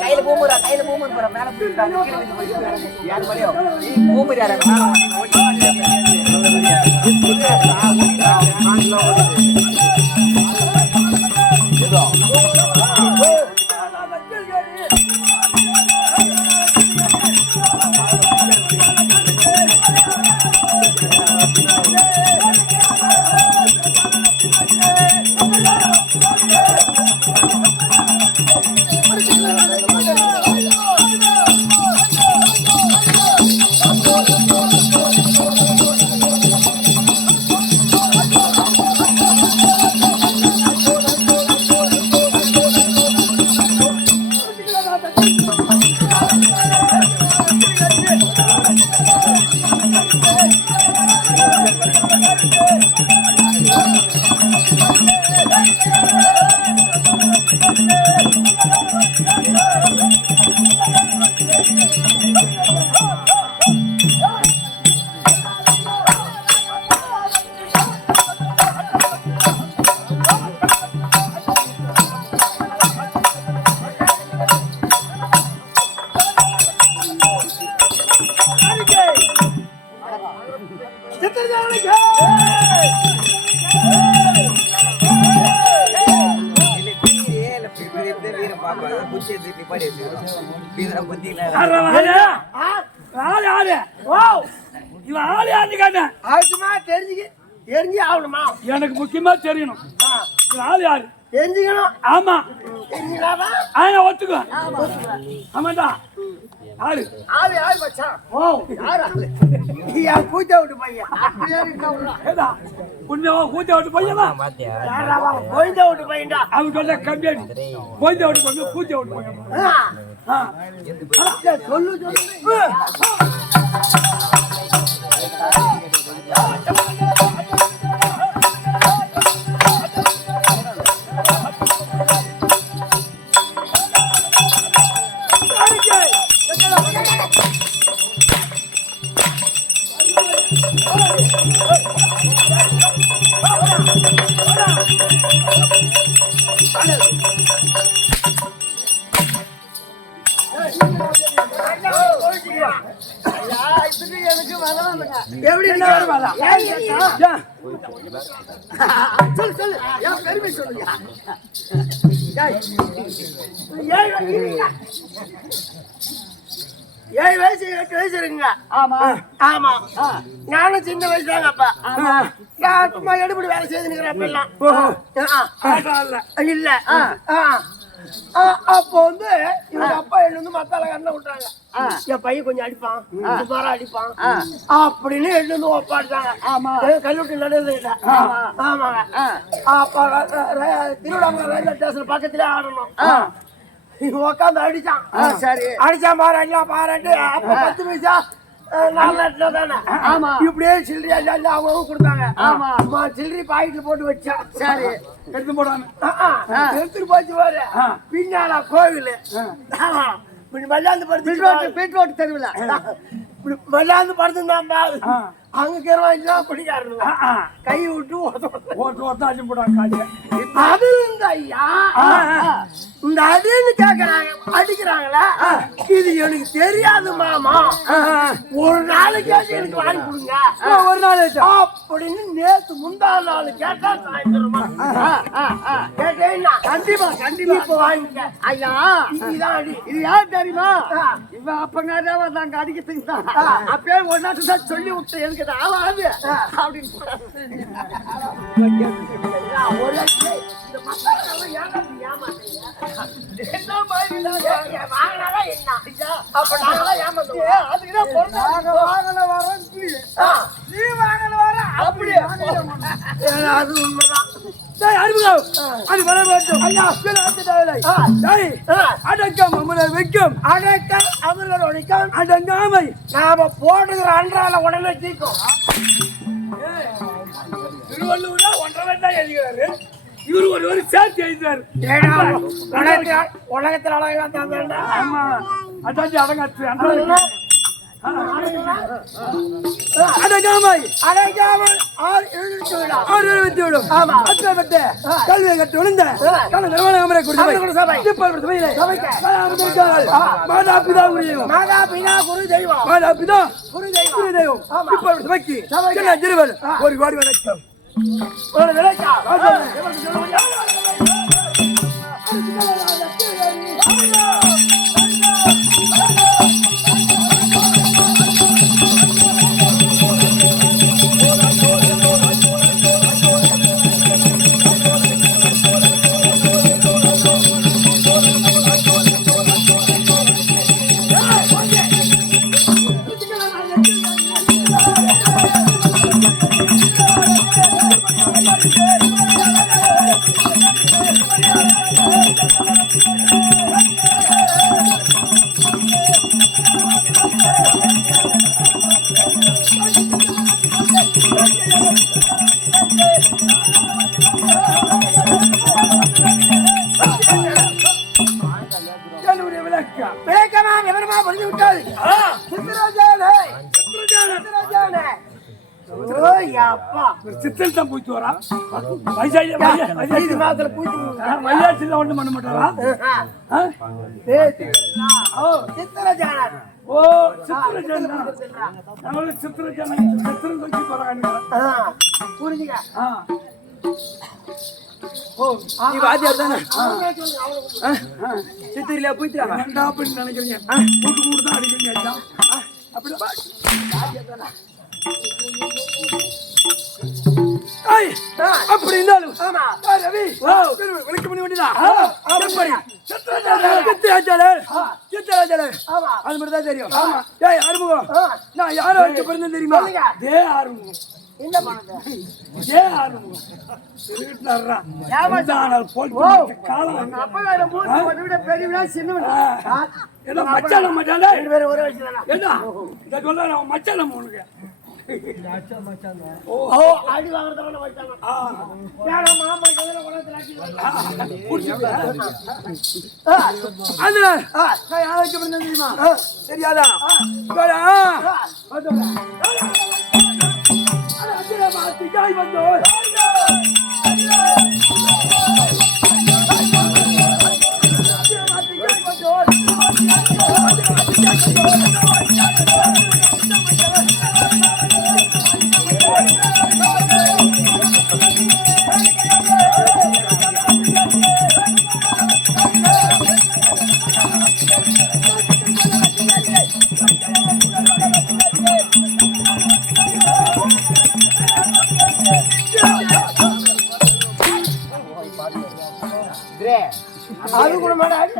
கையில பூமுறா மேல யார் மலையோ பூமுறாரு எனக்கு முக்கியமா தெரியணும் ஆள் யாரு தெரிஞ்சுக்கணும். ஆமா தெரிஞ்சுக்கலாம் ஒத்துக்குவேன். ஆமாண்டா ஆளு ஆளு யாரு மச்சான்? ஓ யாரு ஆளு? யா கூட்ட விட்டு பையன் அப்படியே இருக்கா? ஏடா உன்னை கூட்ட விட்டு பையனா? யாரா கோயிந்த விட்டு பையன்டா. அவங்க சொல்ல கம்பெனி கோயிந்த விட்டு பையன் கூட்ட விட்டு பையன். சொல்லு ஏழு வயசு 8 வயசு இருக்குங்க. ஆமா ஆமா நானும் சின்ன வயசு தாங்க. அப்பா சும்மா எடுபடி வேலை செய்து நிக்கிறேன். இல்ல அப்போ வந்து இவங்க அப்பா என்ன வந்து மத்தால கண்ண விட்டுறாங்க. என் பையன் கொஞ்சம் அடிப்பான் சுமாரா அடிப்பான் அப்படின்னு என்ன வந்து ஒப்பாடுறாங்க. கல்லூரி நடந்தது. ஆமாங்க அப்ப திருவிழா ரயில்வே ஸ்டேஷன் பக்கத்திலே ஆடணும். உக்காந்து அடிச்சான். சரி அடிச்சான் பாராட்டலாம் பாராட்டு. அப்ப 10 பைசா 4 நாட்டுல தானே. ஆமா இப்படியே சில்லறையா அவங்க கொடுத்தாங்க. ஆமா சில்லறை பாக்கெட்ல போட்டு வச்சான். சரி எடுத்து போடாம எடுத்துட்டு போச்சு பாரு. பின்னால கோவில் மல்லாந்து படுத்து பீட்ரோட்டு தெருவில் மல்லாந்து படுத்துருந்தான். அங்க கேரளா பிடிக்காரு கை விட்டு ஓட்டு போடுவாங்க. அது இந்த ஐயா இந்த அடின்னு கேக்குறாங்க அடிக்கிறாங்களா? இது எனக்கு தெரியாது மாமா. ஒரு நாளைக்கு எனக்கு வாங்கி கொடுங்க. ஒரு நாள் அப்படின்னு நேத்து முந்தா நாள் கேட்டா சாயந்தரமா கேட்டேன்னா கண்டிப்பா கண்டிப்பா இப்ப வாங்கிக்க. ஐயா இதுதான் அடி. இது யார் தெரியுமா? இவன் அப்பங்காரவா நாங்க அடிக்கிறதுக்கு தான் அப்பயே ஒன்னாட்டு தான் சொல்லி விட்டு எனக்கு ஆவாது அப்படின்னு அப்ப நாங்களாம் ஏமாந்தோம். அதுக்குதான் வாங்கல வரோம். அப்படியே அது உண்மைதான். டேய் அறிமுகம் அது வர வேண்டும் ஐயா டேய் அடக்கம் அமர வைக்கும் அடக்கம் அவர்கள் ஒழிக்கும் அடங்காமை நாம போடுகிற அன்றால உடனே தீக்கும். திருவள்ளுவரா ஒன்றரை தான் எழுதுகிறாரு இவரு ஒரு சேர்த்து எழுதுறாரு உலகத்தில் அழகா தான் வேண்டாம். ஆமா அதாச்சி அடங்காச்சு அடங்காமை அடங்காமல் ஆறு எழுதி விடும். ஆறு எழுதி விடும். ஆமா அத்தப்பட்ட கல்வியை கற்று விழுந்த நிறுவனம் மாதா பிதா குரு தெய்வம் மாதா பிதா குரு தெய்வம் மாதா பிதா குரு தெய்வம் குரு தெய்வம் இப்பொழுது சபைக்கு சின்ன திருவள் ஒரு கோடி வணக்கம் ஒரு விளக்கா என்னுடைய விளக்கம் விளக்கமா விவரமா புரிந்து விட்டாது. சித்ரஜானே சித்ரஜானே ஓ அப்பா சித்தல் தான் பூச்சி வரா வையாசில ஒண்ணும் பண்ண மாட்டாரா சித்ரஜானன் ஓ சித்திரஜன் நம்மளுக்கு சித்திரஜன் சித்திரம் வச்சு போறாங்க புரிஞ்சுக்க. ஓ நீ வாத்தியார் தானே சித்திரில போயிட்டு அப்படின்னு நினைக்கிறீங்க கூட்டு கூட்டு தான் அடிக்கிறீங்க அப்படி அப்படி இருந்தாலும் ரவி விளக்க பண்ணி வேண்டியதா அது மட்டும் தான் தெரியும். ஏய் அறிமுகம் நான் யாரை வச்சு பிறந்தேன் தெரியுமா? ஏ ஆறுமுகம் என்ன பண்ணது ஏ ஆறுமுகம் ஏதோ மச்சான மச்சான என்ன இதை சொல்ல மச்சான உனக்கு அடி வாங்குறத தெரியாதா அது கூட மாட்டாடி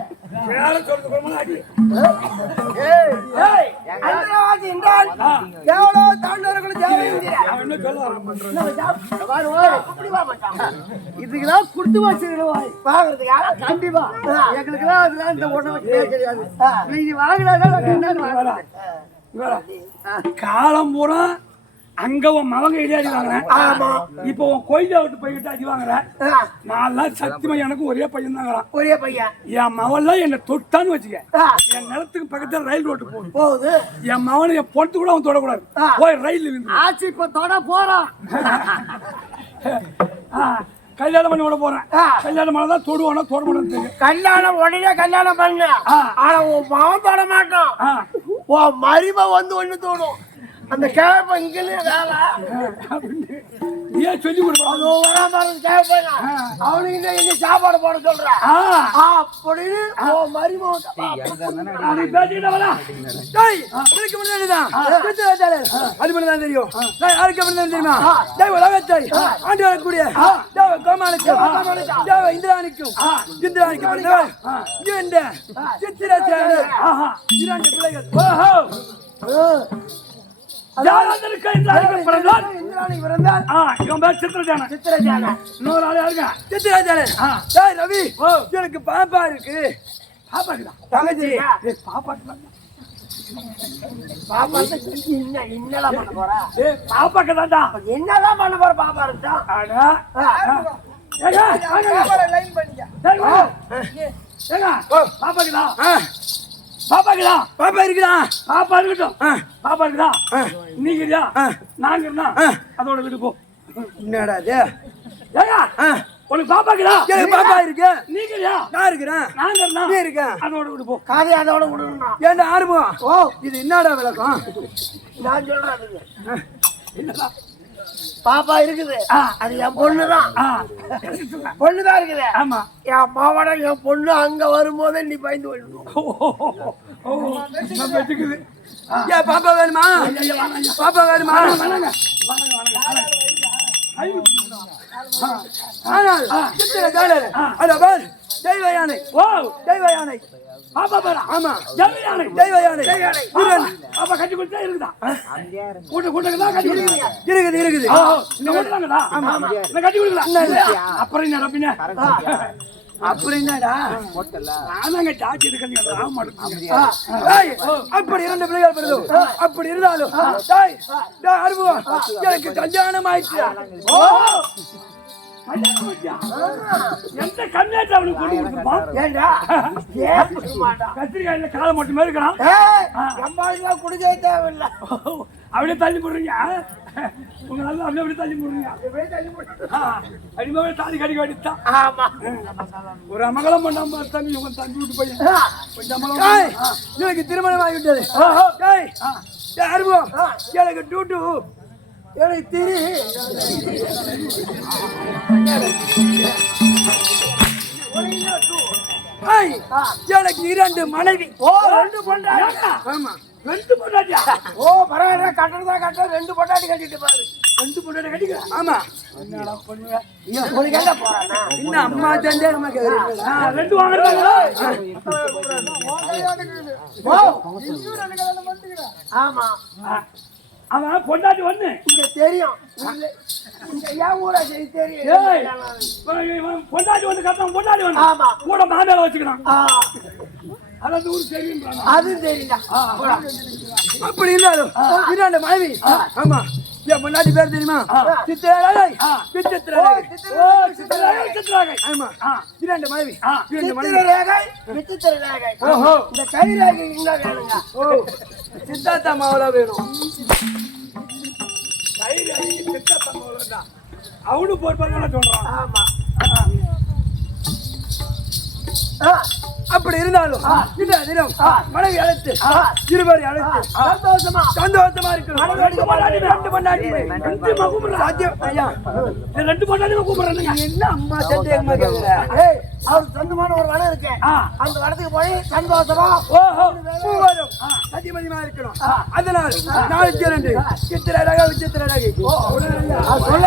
எவ்வளோ தாண்டவர்களும் இதுக்கெல்லாம் கொடுத்து வச்சிருக்கோம் வாங்குறதுக்கு கண்டிப்பா எங்களுக்கெல்லாம் அதெல்லாம் இந்த ஒண்ணு கிடையாது. நீங்க வாங்கினாதான் காலம் பூரா அங்க உன் மவங்க இடையாடி வாங்குறேன். ஆமா இப்போ உன் கோயில விட்டு போய்கிட்டு அடி வாங்குறேன். நான் சத்தியமா எனக்கு ஒரே பையன் தாங்கிறான். ஒரே பையன் என் மவன்லாம் என்னை தொட்டான்னு வச்சுக்க என் நிலத்துக்கு பக்கத்துல ரயில் ரோட்டு போகுது. என் மவனை என் பொண்ணு கூட அவன் தொடக்கூடாது. போய் ரயில் ஆச்சு இப்ப தொட போறான். கல்யாணம் பண்ணி விட போறேன். கல்யாணம் பண்ணதான் தொடுவானா தொட மாட்டேன். கல்யாணம் உடனே கல்யாணம் பண்ண ஆனா உன் மகன் தொட மாட்டான். உன் மரும வந்து ஒண்ணு தோணும். அந்த கேப்ப இங்கே வேலை ஏன் சொல்லி கொடுப்பான் அவனுக்கு என்ன சாப்பாடு போட சொல்ற அப்படின்னு அது தெரியும். தெரியுமா உலகத்தை ஆண்டு வரக்கூடிய கோமானுக்கும் இந்திராணிக்கும் சித்திர இரண்டு பிள்ளைகள். ஜாதகருக்கு இந்திராணிக்கு பிறந்தால் இந்திராணிக்கு பிறந்தால் இவன் பேர் சித்திரஜானன். சித்திரஜானன். இன்னொரு ஆள் யாருங்க? சித்திரஜானன். டேய் ரவி, எனக்கு பாப்பா இருக்கு. பாப்பாக்குதான் தங்கச்சி. பாப்பாக்கு பாப்பா என்னதான் பண்ண போற? பாப்பாக்கு தான்டா. என்னதான் பண்ண போற பாப்பா இருக்கா? லைன் பண்ணிக்க. பாப்பாக்குதான். பாப்பாக்குதான். பாப்பா இருக்குதா? பாப்பா இருக்கட்டும். பாப்பா இருக்குதா? நீங்கறியா? நாங்க இருந்தா அதோட வீட்டு போ. என்னடா இது? உனக்கு பாப்பாக்குதா? எனக்கு பாப்பா இருக்கு. நீங்கறியா? நான் இருக்கிறேன். நாங்க இருந்தா நீ இருக்க. அதோட வீட்டு போ. காதை அதோட விடணும். ஏன்டா ஆரம்பம்? ஓ, இது என்னடா விளக்கம்? நான் சொல்றேன். என்னடா? பாப்பா இருக்குது. அது என் பொண்ணுதான். பொண்ணுதான் இருக்குது. ஆமா. என் அம்மாவோட என் பொண்ணு அங்க வரும்போதே நீ பயந்து போயிடணும். ஏன் பாப்பா வேணுமா? பாப்பா வேணுமா? தெய்வ யானை. ஓ, தெய்வ யானை. பாப்பா பேரா? ஆமா. தெய்வ யானை. தெய்வ யானை. பாப்பா கட்டி கொடுத்தா இருக்குதா? கூட்டதான் கட்டி கொடுக்குறீங்க. இருக்குது இருக்குது. இந்த கூட்டதாங்கடா? ஆமா. நான் கட்டி கொடுக்கலாம். அப்புறம் என்ன ரப்பின? அப்புறம் என்னடா? நானாங்க சாட்சி இருக்கேன். அப்படி இரண்டு பிள்ளைகள் பிறந்தோம். அப்படி இருந்தாலும் அனுபவம் எனக்கு கல்யாணம் ஆயிடுச்சு. எந்த கண்ணாட்டு அவனுக்கு கொண்டு கொடுத்துருப்பான்? கத்திரிக்காயில காலை மட்டும் மாதிரி இருக்கிறான். குடிக்கவே தேவையில்லை. அப்படியே தள்ளி போடுறீங்க. உங்க நல்லா அப்படியே தள்ளி போடுறீங்க. அடிமாவே தாலி கடிக்க வேண்டியதுதான். ஒரு அமகலம் பண்ணாம தம்பி உங்க தம்பி விட்டு போய் எனக்கு திருமணம் ஆகிவிட்டது. அனுபவம் எனக்கு டூட்டு எனக்கு திரு எனக்கு 2 மனைவி. ஓ, 2 பொண்டாட்டி. ஆமா, 2 பொண்டாட்டியா? ஓ, பரவாயில்ல. கட்டணதா கட்ட 2 பொண்டாட்டி கட்டிட்டு பாரு. 2 பொண்டாட்டி கட்டிக்க. ஆமா. என்னடா பண்ணுவ? உனக்கு என்ன போறானா? இன்னும் அம்மா தந்தே நம்ம கேக்குறீங்களா? 2 வாங்குறாங்களா? ஆமா. அவன் பொண்டாட்டி ஒண்ணு இங்க தெரியும். இந்த ஏன் ஊரா தெரியும். பொண்டாட்டி ஒண்ணு கட்டணும். பொண்டாட்டி ஒண்ணு. ஆமா. கூட மாமேல வச்சுக்கிறான். அதான் ஊரு தெரியும். அது தெரியல. அப்படி இருந்தாலும் 2 மனைவி. ஆமா. என் பொண்டாட்டி பேர் தெரியுமா? சித்திரரேகை. சித்திரரேகை. ஓ, சித்திரரேகை. சித்திரரேகை. ஆமா. 2 மனைவி. 2 மனைவி. சித்திரரேகை. சித்திரரேகை. ஓஹோ. இந்த கை ரேகை என்ன வேணுங்க? ஓ, சித்தார்த்த மாவளா வேணும். கை ரேகை சித்தார்த்த மாவளா. அவனு போர்ப்பாங்க சொல்றான். ஆமா. அப்படி இருந்தாலும் இந்த தினம் மனைவி அழைத்து இருவரை அழைத்து சந்தோஷமா இருக்கணும். 2 பொண்டாட்டி சாத்தியம் ஐயா. 2 பொண்டாட்டி கூப்பிடுறாங்க. என்ன அம்மா சந்தேகமா கேக்குற? அவர் சொந்தமான ஒரு வனம் இருக்கு. அந்த வனத்துக்கு போய் சந்தோஷமா பூவரும் சத்தியமதியமா இருக்கணும். அதனால் 4 சித்திரரேகை விசித்திரரேகை சொல்ல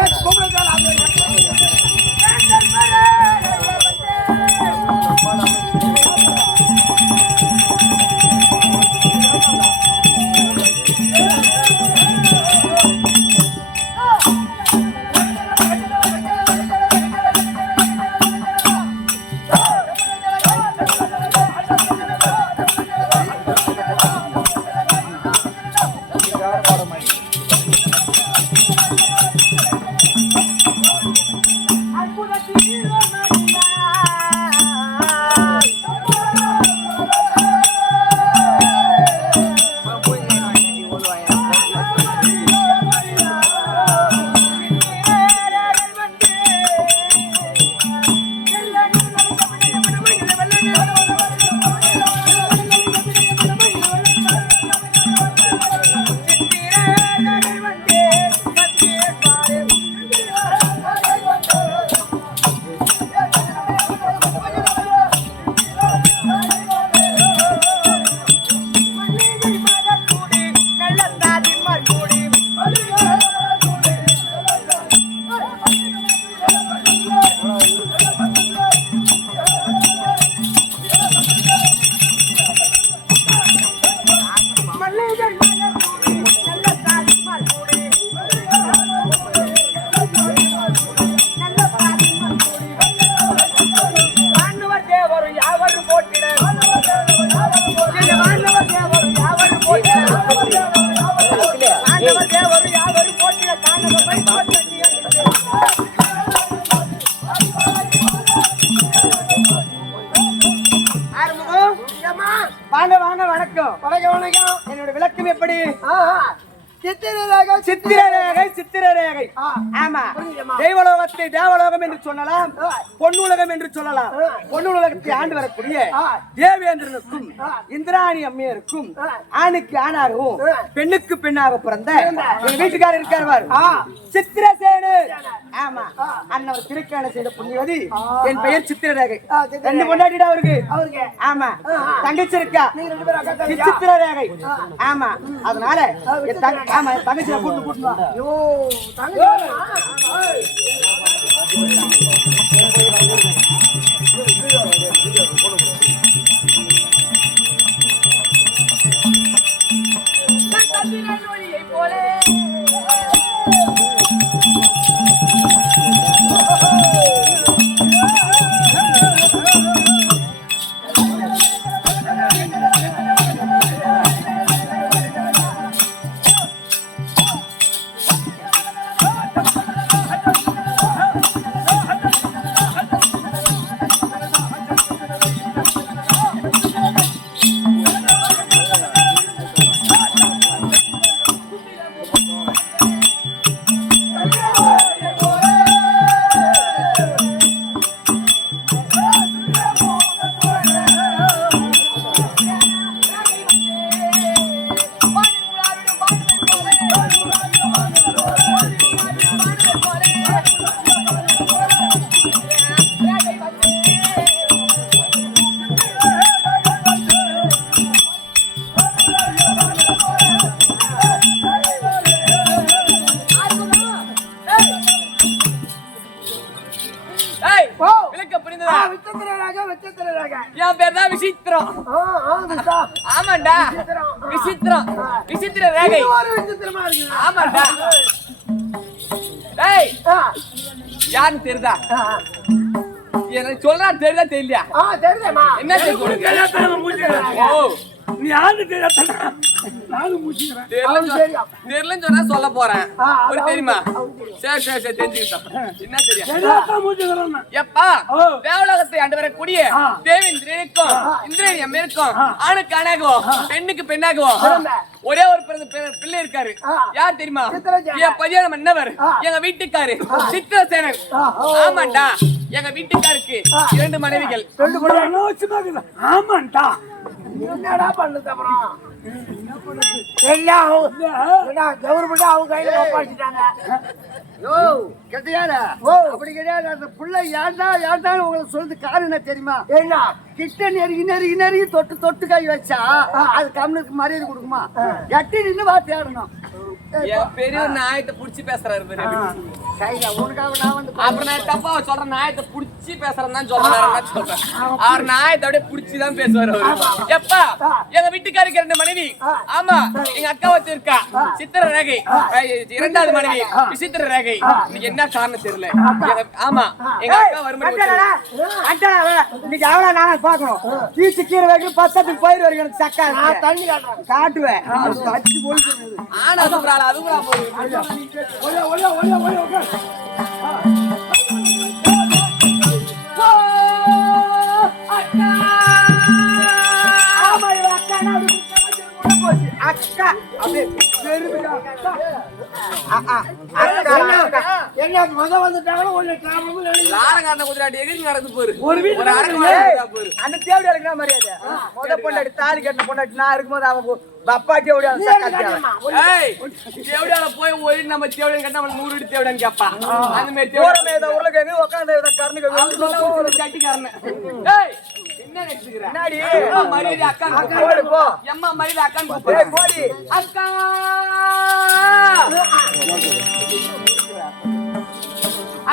சித்திரரேகை சித்திரரேகை சித்திரரேகை. ஆமா, தெய்வலோகத்தை தேவலோகம் என்று சொல்லலாம், பொன்னுலகம் என்று சொல்லலாம். பொன்னுலகத்தை ஆண்டு வரக்கூடிய தேவேந்திரனுக்கும் இந்திராணி அம்மையருக்கும் ஆணுக்கு ஆணாகவும் பெண்ணுக்கு பெண்ணாக பிறந்த எங்க வீட்டுக்காரர் இருக்கார் சித்திரசேனு. ஆமா, அண்ணவர் திருக்கண செய்த புண்ணியவதி. என் பெயர் சித்திரரேகை. ரெண்டு பொண்டாட்டிடா அவருக்கு. ஆமா, தங்கச்சி இருக்கா சித்திரரேகை. ஆமா, அதனால ஆமா தங்கச்சியை கூட்டு கூட்டு வா. என் பேர் தான் விசித்திரம். ஆமாண்டா, விசித்திரம். விசித்திர ரேகை. ஆமாண்டா. டேய், யாருன்னு தெரியுதா? எனக்கு சொல்றா தெரியுதா தெரியலையா? என்ன தெரியும்? ஓ, நீ யாரு தெரியாத நானும் முடிச்சுக்கிறேன். தெரியலன்னு சொன்னா சொல்ல போறேன். ஒரு தெரியுமா? சரி சரி சரி தெரிஞ்சுக்கிட்டோம். என்ன தெரியும்? எப்பா தேவலோகத்தை ஆண்டு வரக்கூடிய தேவேந்திரனுக்கும் இந்திரன் அம்மையருக்கும் ஆணுக்கு ஆணாகவும் பெண்ணுக்கு பெண்ணாகவும் ஒரே ஒரு பிள்ளை இருக்காரு. யார் தெரியுமா? என் பையன் மன்னவர், எங்க வீட்டுக்காரு சித்திரசேனன். ஆமாண்டா, எங்க வீட்டுக்காருக்கு 2 மனைவிகள். ஆமாண்டா, என்னடா பண்ணுது அப்புறம்? எல்லாம் கவர்மெண்ட் அவங்க கையில ஒப்படைச்சிட்டாங்க. கிடையாது, அப்படி கிடையாது. அந்த புள்ள ஏன்டா ஏன்டான்னு உங்களுக்கு சொல்றது காரணம் என்ன தெரியுமா? என்ன கிட்ட நெருங்கி தொட்டு தொட்டு கை வச்சா அது கம்னுக்கு மரியாதை கொடுக்குமா? எட்டி நின்று பார்த்து ஆடணும். என் பெரிய நாயத்தை புடிச்சு பேசுறாரு. கையில உனக்காக நான் வந்து அப்புறம் நான் தப்பா சொல்றேன். நாயத்தை புடிச்சு பேசுறேன்னு தான் சொல்றேன். அவர் நாயத்தை அப்படியே புடிச்சுதான் பேசுவாரு. எப்பா எங்க வீட்டுக்காருக்கு 2 மனைவி. ஆமா, எங்க அக்கா வச்சு இருக்கா சித்திர ரேகை. 2வது மனைவி விசித்திர ரேகை. இன்னைக்கு என்ன காரணம் தெரியல. ஆமா, எங்க அக்கா வருமானம் இன்னைக்கு அவளா நானே பாக்கணும். கீச்சு கீரை வைக்க பத்தத்துக்கு போயிரு வரைக்கும் எனக்கு சக்கா தண்ணி காட்டுவேன். ஆனா அதுக்குறா அக்கா என்ன முத வந்துட்டாங்களும் ஒண்ணு கிராமமும் லாரங்காண்ட குதிராட்டி எகிரி நடந்து போரு. ஒரு அந்த தேவடி இருக்கிற மரியாதை. முத பொண்டாட்டி தாலி கட்டின பொண்டாட்டி நான் இருக்கும்போது அவங்க பப்பாட்டி தேவடியால போய் ஒரு நம்ம தேவடியா கட்டினா 100 அடி தேவடியான்னு கேப்பா. அந்த மாதிரி உருளைக்கிழங்கு உட்காந்து கருணு கட்டிக்காரன. என்ன நினைச்சுக்கிற? மரியாதை அக்கா போ. எம்மா மரியாதை அக்கான்னு கூப்பிடு. போடி அக்கா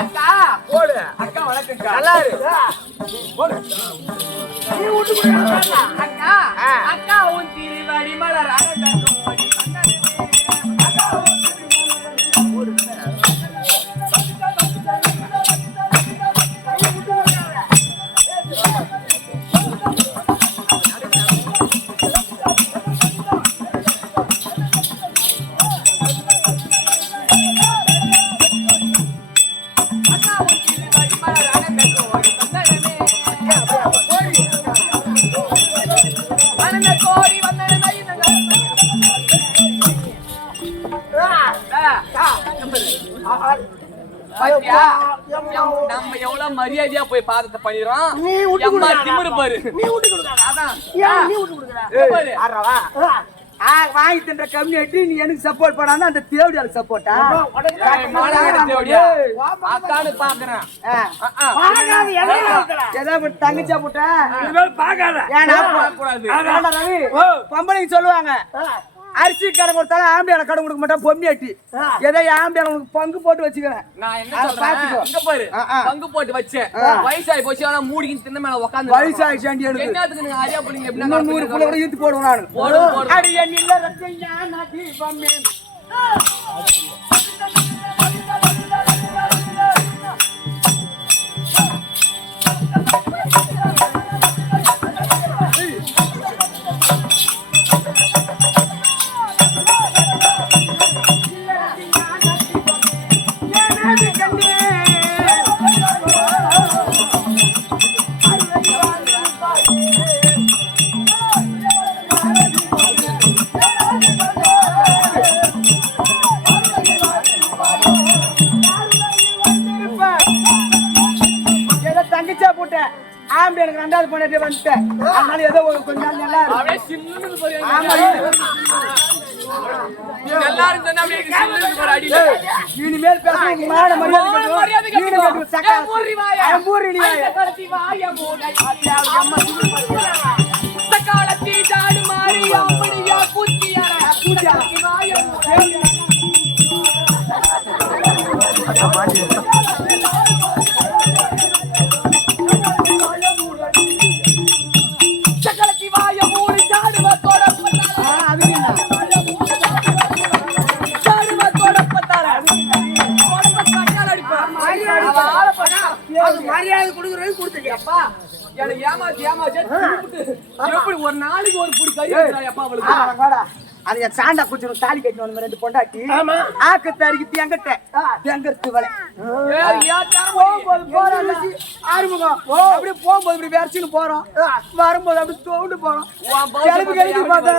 அக்கா போடு. அக்கா வணக்கம்க்கா. நல்லா இரு. போடு. அக்கா அக்கா உன் திருவடி மலர் அழகோடி கோடி வந்தன பாத்தியா? நம்ம எவ்வளவு மரியாதையா போய் பாதத்தை பண்ணிடுறோம். நீ விட்டு எம்மா கொடுக்காத. திமிரு பாரு. நீ விட்டு கொடுக்காத. அதான். ஏன் நீ விட்டு கொடுக்குற? பாரு. ஆடுறவா வாங்கி தின்ற கம்யூனிட்டி நீ எனக்கு சப்போர்ட் பண்ணாம அந்த தேவடியாருக்கு சப்போர்ட்டா ஏய், மானங்கெட்ட தேவடியா. அத்தானு பாக்குறேன். பாக்காத எல்லாம் இருக்கடா. ஏதாவது தங்கச்சா போட்ட இனிமேல் பார்க்காத. ஏன்னா கூடாது. ஏன்டா ரவி பொம்பளைக்கு சொல்லுவாங்க அரிசி கடை கொடுத்தாலும் ஆம்பியால கடை கொடுக்க மாட்டேன் பொம்மியாட்டி ஏதோ ஆம்பியால உனக்கு பங்கு போட்டு வச்சுக்கிறேன். நான் என்ன அதை சொல்றேன்? பாத்துக்கோ. இங்க பாரு. பங்கு போட்டு வச்சேன். வயசாயி போச்சு. ஆனா மூடிக்கின்னு திண்ணை மேல உட்கார்ந்து வயசாயிடுச்சாண்டி எனக்கு என்னத்துக்கு நீங்க அரியா போறீங்க? எப்படின்னா இன்னும் 100 புள்ள கூட ஈத்து போடுவேன் நானு. போடு, போடு. அடி என் இல்ல ரத்தியா நதி பம்மி ஏதோ தங்கச்சா போட்டேன் ஆம்பி எனக்கு 2வது பண்ணிட்டு வந்துட்டேன். அதனால ஏதோ ஒரு கொஞ்ச நாள் நல்லா இருக்கு. அப்படியே சில்லுன்னு பாரு. ஆமா எல்லாரும் சொன்னா அப்படியே சில்லுன்னு பாரு அடியில. இனிமேல் பேசுறது மான மரியாதை மரியாதை கட்டணும். கட்டணும். சக்கா ஏய், மூர்ரி வாயா. மூர்ரி நீ வாயா. கடைசி வாய மூடை. சக்காலத்தி தாடு மாறி அப்படியா குத்தியாரா. பூஜா வாய மூடை. சக்காலத்தி வாய மூடி சாடுவ தொடப்பத்தாரா. அது என்ன சாடுவ தொடப்பத்தாரா. தொடப்பத்தாரா அடிப்பா. அது மரியாதை கொடுக்குறது கொடுத்துட்டியா? அப்பா எனக்கு ஏமாத்தி எப்படி ஒரு நாளைக்கு ஒரு புடி கறி வைக்கிறாயப்பா அவளுக்கு. வாடா அது என் சாண்டா குச்சிரும் தாலி கட்டி வந்து 2 பொண்டாட்டி ஆமா. ஆக்கு தரிக்கு தேங்கட்ட தேங்கறது வலை ஏய், ஏன் தேர போகும்போது போறோம் ஆறுமுகம் அப்படியே போகும்போது இப்படி விரச்சின்னு போறோம் வரும்போது அப்படி தோண்டு போறோம் கிளம்பி கிளம்பி பார்த்தா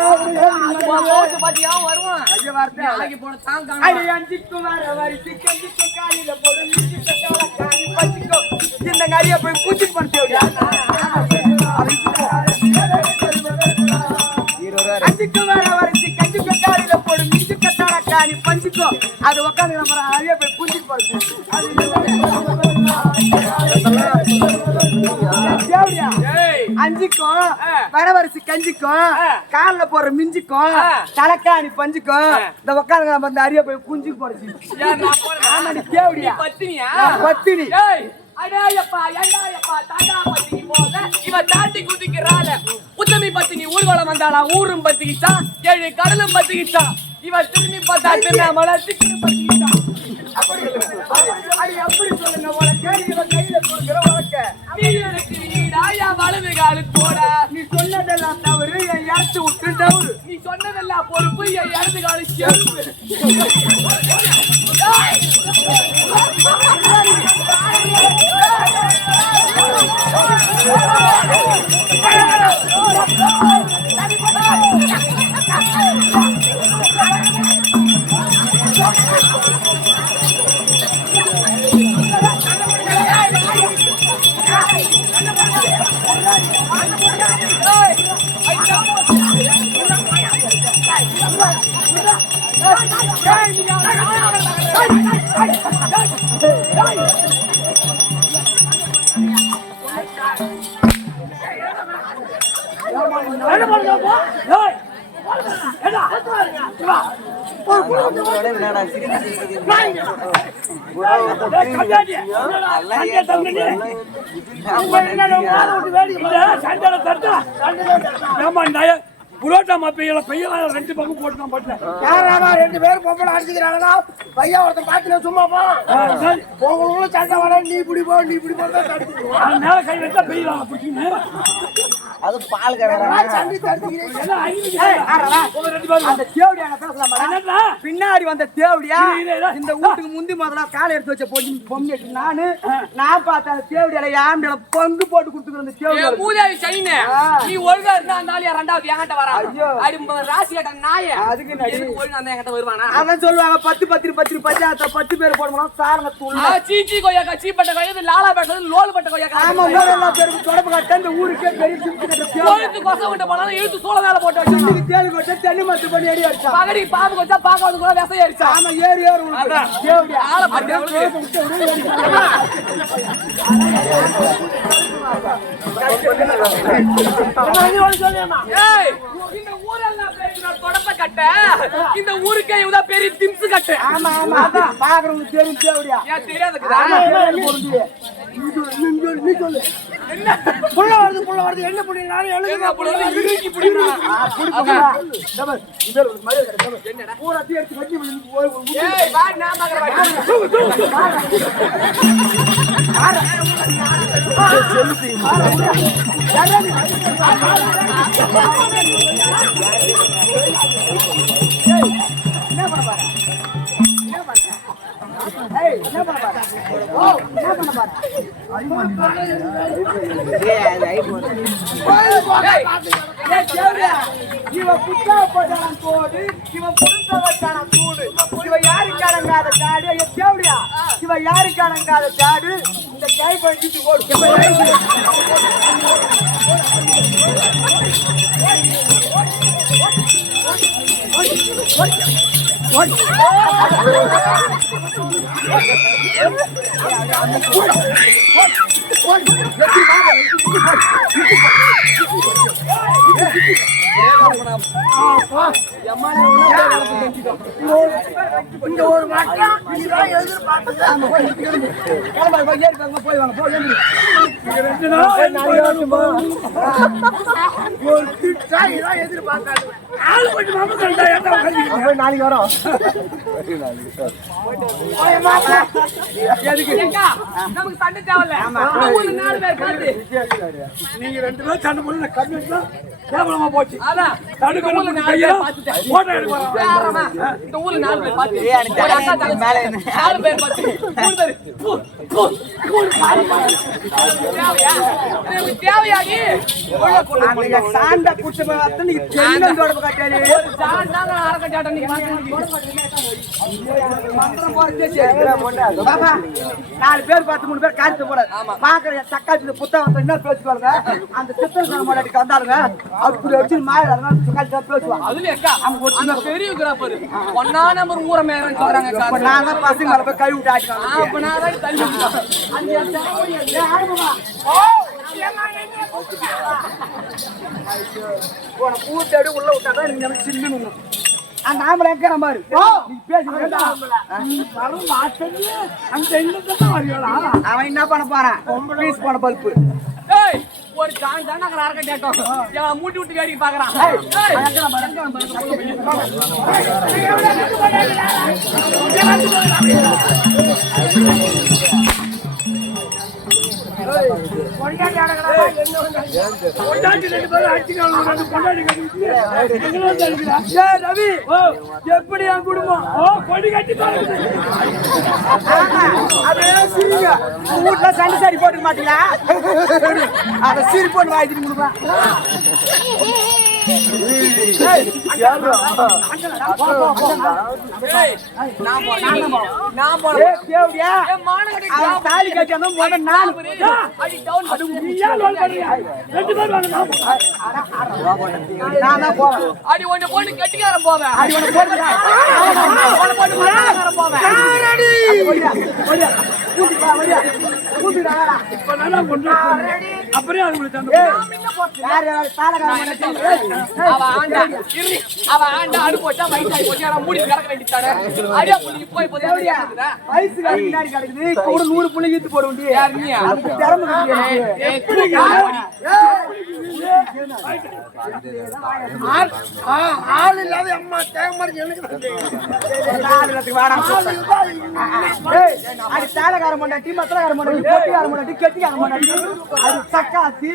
பாத்தியா வருவான். ஐயா வார்த்தை நாளைக்கு போன தாங்க அடி அஞ்சிக்கு வர வரிசை கஞ்சிக்கு காலில போடு மிஞ்சிக்கு கால காணி பச்சிக்கோ இந்த நிறைய போய் பூச்சிக்கு பண்ணிட்டேன். அஞ்சுக்கு வர வரிசை கஞ்சிக்கு காலில போடு மிஞ்சிக்கு கால காணி பச்சிக்கோ அது உட்காந்து நம்ம நிறைய போய் பூச்சிக்கு போடுது. ஏய் அஞ்சுக்கும் வரவரிசி கஞ்சிக்கும் காலில் போடுற மிஞ்சிக்கும் தலைக்காணி பஞ்சுக்கும் இந்த உட்காந்து நம்ம இந்த அரிய போய் குஞ்சுக்கு போடுச்சு. யார் நான் போறேன். ஆமாடி தேவடியா பத்தினியா பத்தினி ஏய் அடேயப்பா ஏண்டாயப்பா தாண்டா பத்தினி போல இவ தாண்டி குதிக்கிறாள. உத்தமி பத்தினி ஊர்வலம் வந்தாளா ஊரும் பத்திக்கிச்சா 7 கடலும் பத்திக்கிச்சா. இவ திரும்பி பார்த்தா திருநாமலை சிக்கனு பத்திக்கிச்சா. அப்படி சொல்லுங்க உனக்கு இவ கையில கொடுக்குற உனக்கு நீ எனக்கு நீடாயா வலது காலு போட. நீ சொன்னதெல்லாம் தவறு என் யாச்சு விட்டு தவறு. நீ சொன்னதெல்லாம் பொறுப்பு என் இடது காலு செருப்பு. புரோட்டா மாப்பையில பையன் 2 பக்கம் போட்டு நான் போட்டேன். யாராடா 2 பேர் பொம்பளை அடிச்சுக்கிறாங்களா? பையன் ஒருத்தன் பாத்துல சும்மா போ. உங்களுக்குள்ள சண்டை வர நீ இப்படி போ தான் தடுத்துக்குவோம். மேல கை வச்சா பெய்யலாம் பிடிச்சின்னு அது பால் கடை சண்டை தடுத்துக்கிறேன். எல்லாம் ஐந்து உங்க ரெண்டு பேரும் அந்த தேவடியா பேசலாமா என்னடா? பின்னாடி வந்த தேவடியா இல்ல, இல்ல. இந்த வீட்டுக்கு முந்தி முதல்ல காலை எடுத்து வச்ச பொண்ணு நான் பார்த்தேன் அந்த தேவடியால யாம்பியால பங்கு போட்டு கொடுத்துக்கிற அந்த தேவடியா மூதாவி சனினே நீ ஒழுங்கா இருந்தா அந்த ஆளு ரெண்டாவது என்கிட்ட வரா ஐயோ. அடி ராசி கட்ட நாய அதுக்கு நடி எதுக்கு ஒழுங்கா அந்த என்கிட்ட வருவானா அதான் சொல்லுவாங்க 10 பேர் போடணும் சாரங்க தூள் சீச்சி கொய்யாக்கா சீப்பட்ட கொய்யா இது லாலா பட்டது லோல் பட்ட கொய்யாக்கா ஆமா எல்லா பேருக்கு தொடப்பு காட்ட இந்த ஊருக்கே பெரிய சிப்ஸ் கட்ட தேவடியா கோயிலுக்கு கொசை விட்டு போனாலும் இழுத்து சோள மேல போட்டு வச்சாங்க தேடி கொட்ட தண்ணி மத்து பண்ணி அடி அடிச்சா பகடி பாம்பு கொச்சா பாக்காவது கூட விசை அடிச்சா ஆமா ஏறு தேவடியா ஆளை பட்டு ஏய் இந்த ஊரெல்லாம் பேருக்கு நான் தொடப்ப கட்ட இந்த ஊருக்கே இவதான் பெரிய திம்ஸ் கட்ட ஆமா அதான் பாக்குறவங்க தெரியும் தேவடியா ஏன் தெரியாதுக்குதா நீ சொல்லு புள்ள வருது என்ன புடிங்களாலும் எழுதுங்க. என்ன புடிங்க இடுக்கி புடிங்க ஏய் வா நான் மகர இவன் புத்தக போட்டான் தோடு இவன் புதுசா வச்சான தூடு இவன் யாருக்கு அடங்காத காடு தேவடியா இவன் யாருக்கு அடங்காத காடு இந்த கை படிச்சுட்டு ஓடு இங்க ஒரு வட்டம் இதான் எதிர்பார்த்தது. போய் வாங்க போய் ரெண்டு நாள் ஒரு திட்டா இதான் எதிர்பார்த்தாது. ஆளு கொஞ்சம் மாமா கண்டா ஏன்டா உட்கார்ந்து நாளைக்கு வரோம் ஏக்கா நமக்கு சண்டை தேவையில்ல இந்த ஊர்ல 4 பேர் பார்த்து நீங்க ரெண்டு பேரும் சண்டை போட்டு கம்மியா கேவலமா போச்சு அதான் தடுக்க ஊர்ல 4 கையில பேர் பார்த்துட்டேன் போட்டோ எடுக்க யாரமா இந்த ஊர்ல 4 பேர் பார்த்து ஒரு அக்கா தங்கச்சி 4 பேர் பார்த்து 3 பேர் தேவையா எனக்கு தேவையாடி ஒழுங்கா கொண்டு சாண்டா குச்சி அத்தனை தொடர்பு காட்டாரு ஒரு ஜான் தாங்க அரக்கட்டாட்ட நீ பாபா 4 பேர் பார்த்து 3 பேர் காய்ச்சி போறாரு பாக்குற தக்காளி புத்தகத்தை என்ன பேசுவாங்க அந்த சித்திர மாட்டாடிக்கு வந்தாருங்க அப்படி வச்சு மாய தக்காளி பேசுவாங்க அதுல அக்கா அந்த பெரிய கிராப்பர் ஒண்ணா நம்பர் ஊர மேரன்னு சொல்றாங்க அக்கா நான் தான் பசங்க மேல போய் கை விட்டு ஆட்டினாங்க அப்ப நான் தான் தள்ளி போன பூத்தடி உள்ள விட்டாதான் நீங்க எனக்கு சில்லுன்னு அந்த ஆம்பளை எங்க பாரு நீ பேசி அந்த எண்ணத்தான் வரீங்களா அவன் என்ன பண்ண போறான் பீஸ் போன பல்பு ஏய் ஒரு ஜான் தான் நகர அரக்கட்டாட்டம் எவன் மூட்டி விட்டு வேடிக்கை பாக்குறான் கொண்டாடி ரெண்டு பேரும் அடிச்சுக்காங்க கொண்டாடி கட்டிட்டு ரவி எப்படி என் குடும்பம் கொடி கட்டி அது சிரிங்க வீட்டுல சண்டை சாரி போட்டுக்க மாட்டீங்களா அதை சிரி போட்டு வாங்கிட்டு கொடுப்பேன் நான் போறேன் என் மானகடி தாலி கட்டியாலும் முதல்ல நான் அடி டவுன் ரெண்டு பேரும் வாங்க நான் தான் போவேன் அடி ஒண்ணு போட்டு கெட்டிக்காரன் போவேன் அடி உனக்கு போடுறா ஒண்ணு போட்டு மண்ணாக்காரன் போவேன் இப்ப நல்லா கொண்டாடி அப்படியே அவங்களுக்கு அந்த அவ ஆண்டா அடு போட்டா வயசாகி போச்சு ஆனா மூடி கிடக்க வேண்டியதானே அடியா புள்ளி போய் போய் கிடக்குது கூட 100 புள்ளி ஈத்து போட வேண்டிய யார் நீ அதுக்கு திறமை ஆள் இல்லாத அம்மா தேங்க மாதிரி எனக்கு அது சேலக்கார மாட்டாட்டி மத்தலக்கார மாட்டாட்டி கெட்டிக்கார மாட்டாட்டி அது காத்தி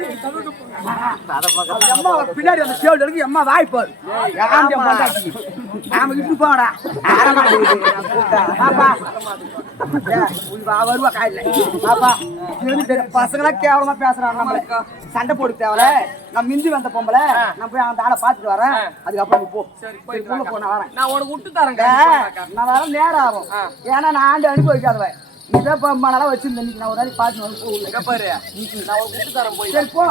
அம்மா பின்னாடி அந்த சேவல் இருக்கு அம்மா வாய்ப்பாரு நாம இட்டு போடா வருவா காயில பாப்பா பசங்களா கேவலமா பேசுறாங்க நம்மளுக்கு சண்டை போடு தேவல நான் மிந்தி வந்த பொம்பளை நான் போய் அந்த ஆளை பாத்துட்டு வரேன் அதுக்கப்புறம் நீ போ போய் போ நான் வரேன் நான் உனக்கு விட்டு தரேன் நான் வர நேரம் ஆகும் ஏன்னா நான் ஆண்டு அனுபவிக்காதவன் நீதான் பொம்மாலாம் வச்சிருந்தேன் நான் ஒரு நாளைக்கு பாத்து வந்து பாரு நான் உனக்கு விட்டு தரேன் போய் சரி போ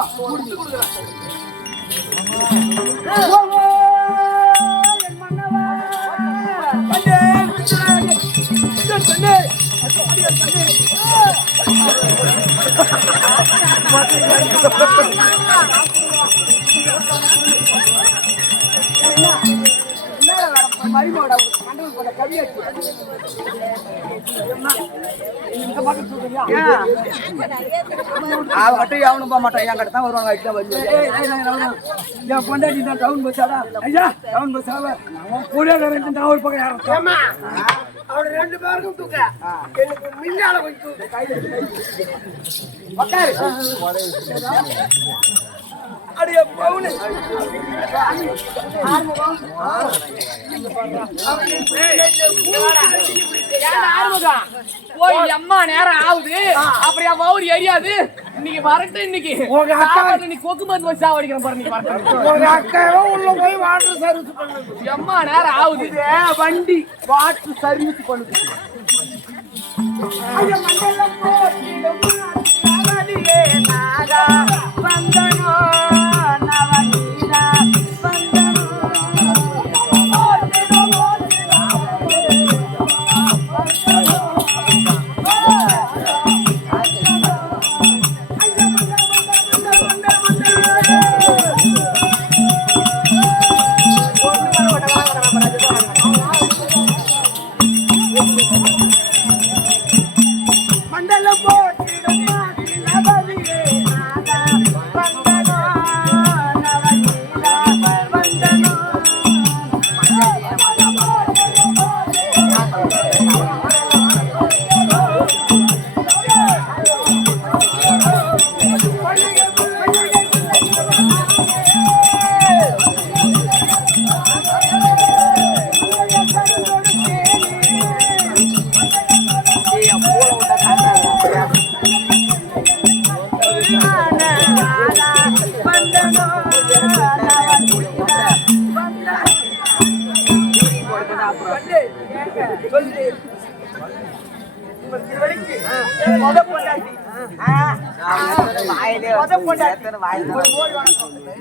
அவனும் போக மாட்டான் என் கிட்ட தான் வருவாங்க என் பொண்டாட்டி தான் டவுன் பஸ்ஸாடா ஐயா டவுன் பஸ் ஒரே டவுன் பக்கம் யாரும் அவனை 2 பேருக்கும் தூக்க எனக்கு மின்னால கொஞ்சம் உட்காரு அடிய பவுனு போய் அம்மா நேரம் ஆகுது அப்புறம் என் பவுர் எரியாது இன்னைக்கு வரட்டும் இன்னைக்கு நீ கொக்கு மருந்து வச்சு சாவடிக்கிறேன் பாரு நீ உங்க அக்காவும் உள்ள போய் வாட்டர் சர்வீஸ் பண்ணுது அம்மா நேரம் ஆகுது வண்டி வாட்டர் சர்வீஸ் பண்ணுது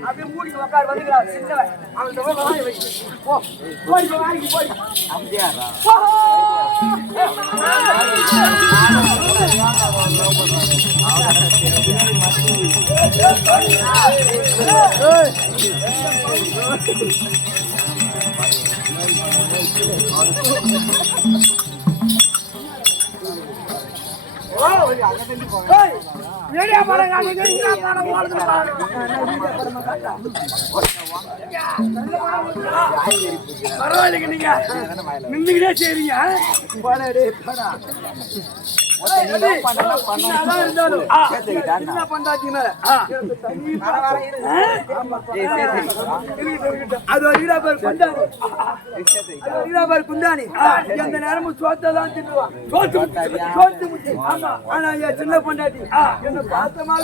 அப்படியே மூடி உட்கார் வந்துக்கிறான் சின்னவன் வீடியோ படம் காட்டுங்க பரவாயில்லைங்க நீங்க நின்னுக்கிட்டே செய்றீங்க குந்தாணி எந்த நேரமும் சோத்தான் தின்னுவான் ஆனா என் சின்ன பொண்டாட்டி என்ன பார்த்தமாக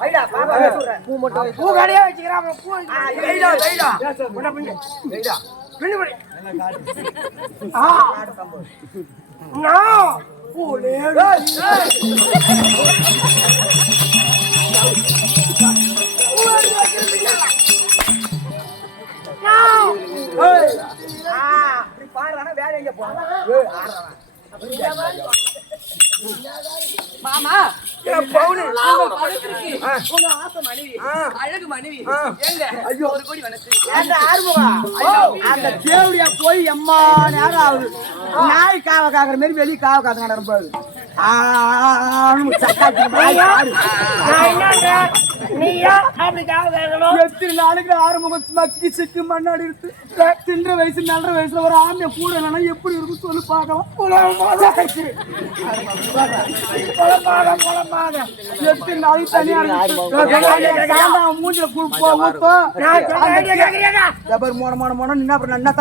வைடா பாப்பா சொல்றேன் பூ கடையா வச்சுக்கிறான் பூ வைடா வைடா வைடா பின்னு படி நான் பூலே பாடுறானா வேற எங்க போனா மாமா என் பவுனு உங்க படத்திற்கு உங்க ஆசை மனைவி அழகு மனைவி எங்க ஐயோ. ஒரு கோடி வணக்கம் அந்த ஆறுமுகா அந்த தேவடியா போய் எம்மா நேரம் ஆகுது நாய் காவ காக்குற மாதிரி வெளியே காவ காத்து நடப்பாரு எத்தனை நாளைக்கு ஆறுமுகம் மக்கி சிக்கு மண்ணாடி இருக்கு தின்ற வயசு நல்ல வயசுல ஒரு ஆம்பளை கூட இல்லைன்னா எப்படி இருக்கும் சொல்லி பார்க்கலாம் எத்தனை நாளைக்கு தனியா மூஞ்சில மோன நின்னா அப்புறம் என்ன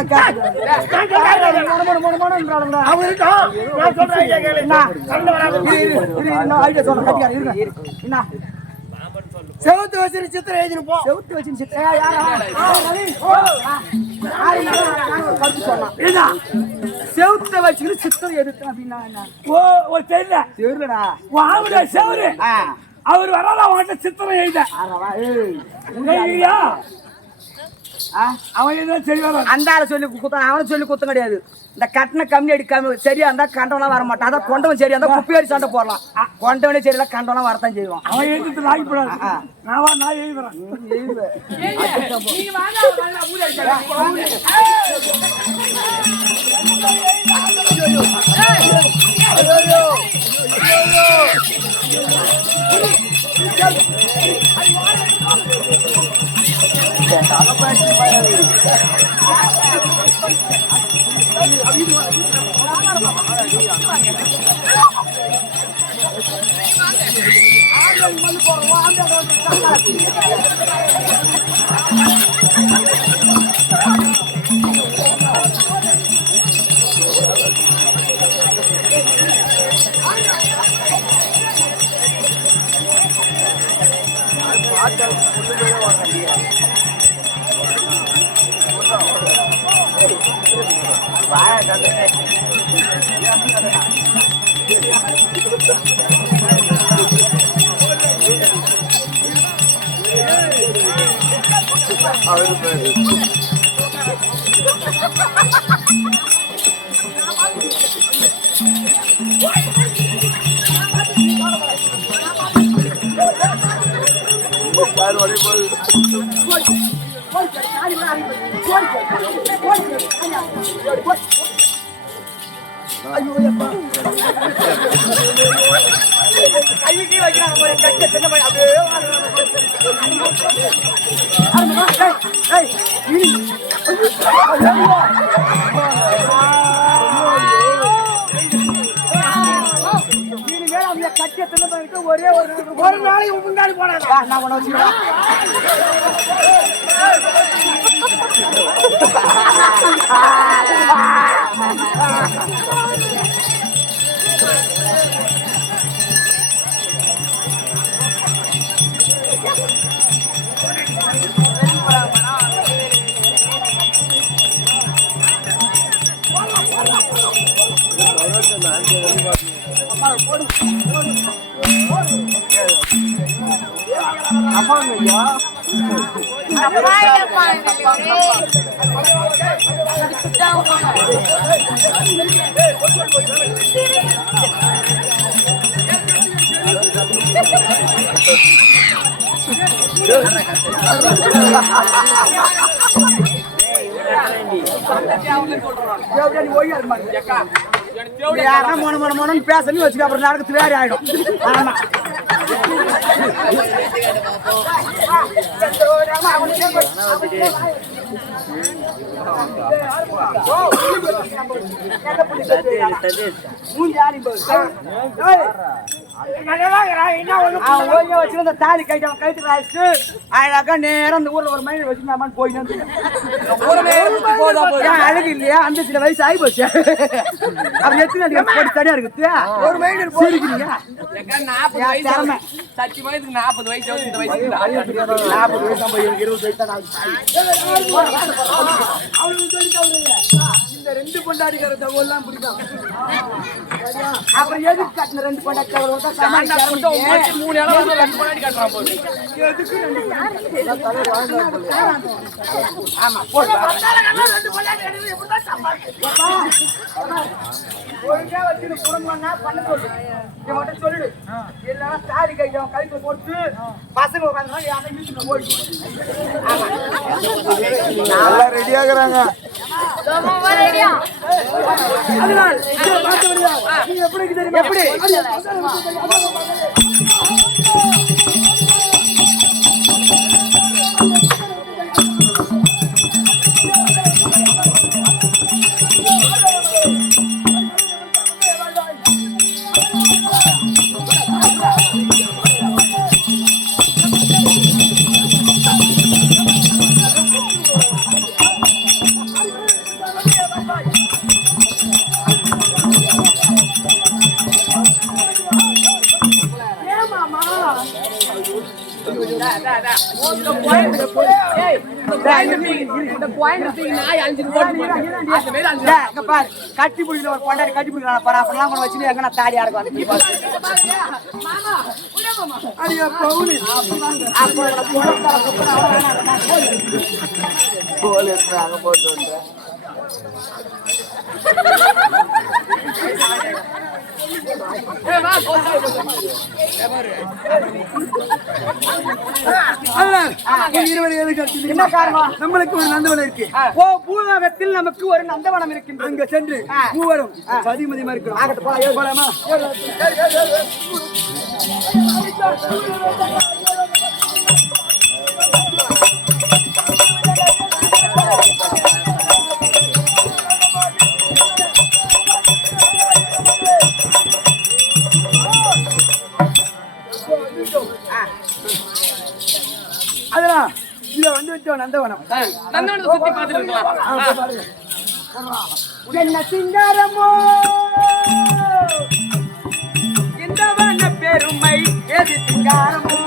தான் செவத்து வச்சு சித்திரம் எழுதினு போ செவுத்து வச்சு செவுத்த வச்சுக்கிட்டு சித்திரம் எதுக்கு அப்படின்னா ஓ ஒரு தெரியல தெரியலடா வாங்க செவரு அவர் வராத அவன்கிட்ட சித்திரம் எழுத அவன் எதுவும் சரி வர அந்த ஆளை சொல்லி குத்தம் அவனை சொல்லி குத்தம் கிடையாது இந்த கட்டணை கம்மி அடிக்காம சரியா இருந்தா கண்டவனா வர மாட்டான் அதான் கொண்டவன் சரியா இருந்தா குப்பையாரி சண்டை போடலாம் கொண்டவனே சரியில்ல கண்டவனா வரத்தான் செய்வான் அவன் எழுதிட்டு ஆகிப்படாது நான் எழுதுறேன் நீங்க வாங்க நல்லா ஊரே கைக்கு வைக்கிறாங்க பாரு, கட்டை சின்ன பையன் அப்படியே ஒரே ஒரு நாளைக்கு முன்னாடி போனாங்க நான் கொண்டு வச்சுக்கிறேன் பேசணும் வச்சுக்க அப்புறம் நடக்கிறது வேற ஆயிடும் ஆமா அவன் ஓய்ய வச்சிருந்த தாலி கைட்டு அவன் கழுத்து ராய்ச்சு அழகா நேரம் அந்த ஊர்ல ஒரு மைண்ட் வச்சிருந்தாமான்னு போயிட்டு அழகு இல்லையா அந்த சில வயசு ஆகி போச்சு அவன் எத்தனை போட்டு தனியா இருக்குது ஒரு மைண்ட் போயிருக்கீங்க 40 வயசு சத்தியமா இதுக்கு 40 வயசு இந்த வயசுக்கு 40 வயசு 20 வயசு தான் இந்த ரெண்டு பொண்டாடிக்கிற தகவல்லாம் பிடிக்கும் அப்புறம் எதுக்கு கட்டின ரெண்டு பொண்டாடி தகவல் மட்டும் 3 இடம் வந்து 2 பொண்டாடி காட்டுறான் போது ஆமா போடு ஒழுங்கா வச்சு புறம்பண்ணா பண்ண சொல்லு நீ மட்டும் சொல்லிடு இல்லைன்னா தாலி கைட்டு கழுத்தை போட்டு பசங்க உட்காந்து யாரும் வீட்டுல போயிட்டு நல்லா ரெடி ஆகுறாங்க அதனால் நீ எப்படி தெரியுமா எப்படி கட்டி பிடிக்கிற ஒரு பொண்டாடி கட்டி பிடிக்கிறான் பாரு அப்பெல்லாம் கூட வச்சு எங்க நான் தாலியா இருக்கும் போட்டு வந்தேன் என்ன காரணம் நம்மளுக்கு ஒரு நந்தவனம் இருக்கு பூலோகத்தில் நமக்கு ஒரு நந்தவனம் இருக்கின்றது அங்க சென்று பூவரும் பதிமதிமா இருக்கிறோம் போலாமா அதெல்லாம் இத வந்து வச்சோம் நந்தவனம் நந்தவனத்தை சுத்தி பார்த்துட்டு இருக்கலாம் என்ன சிங்காரமோ இந்த வன பெருமை எது சிங்காரமோ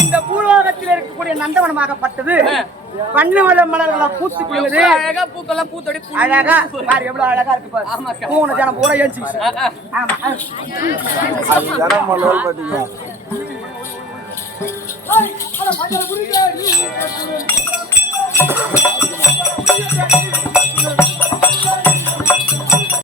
இந்த பூலோகத்தில் இருக்கக்கூடிய நந்தவனமாகப்பட்டது வண்ணவள மலர்களால் பூத்து குளிர்ந்து அழகா பூக்கெல்லாம் பூத்தோடி அழகா பாரு எவ்வளவு அழகா இருக்கு பாரு பூன ஜனம் பூரா ஏஞ்சி ஆமா ஜனம் மலர் பாத்தீங்க அட மஞ்சள் புரியுது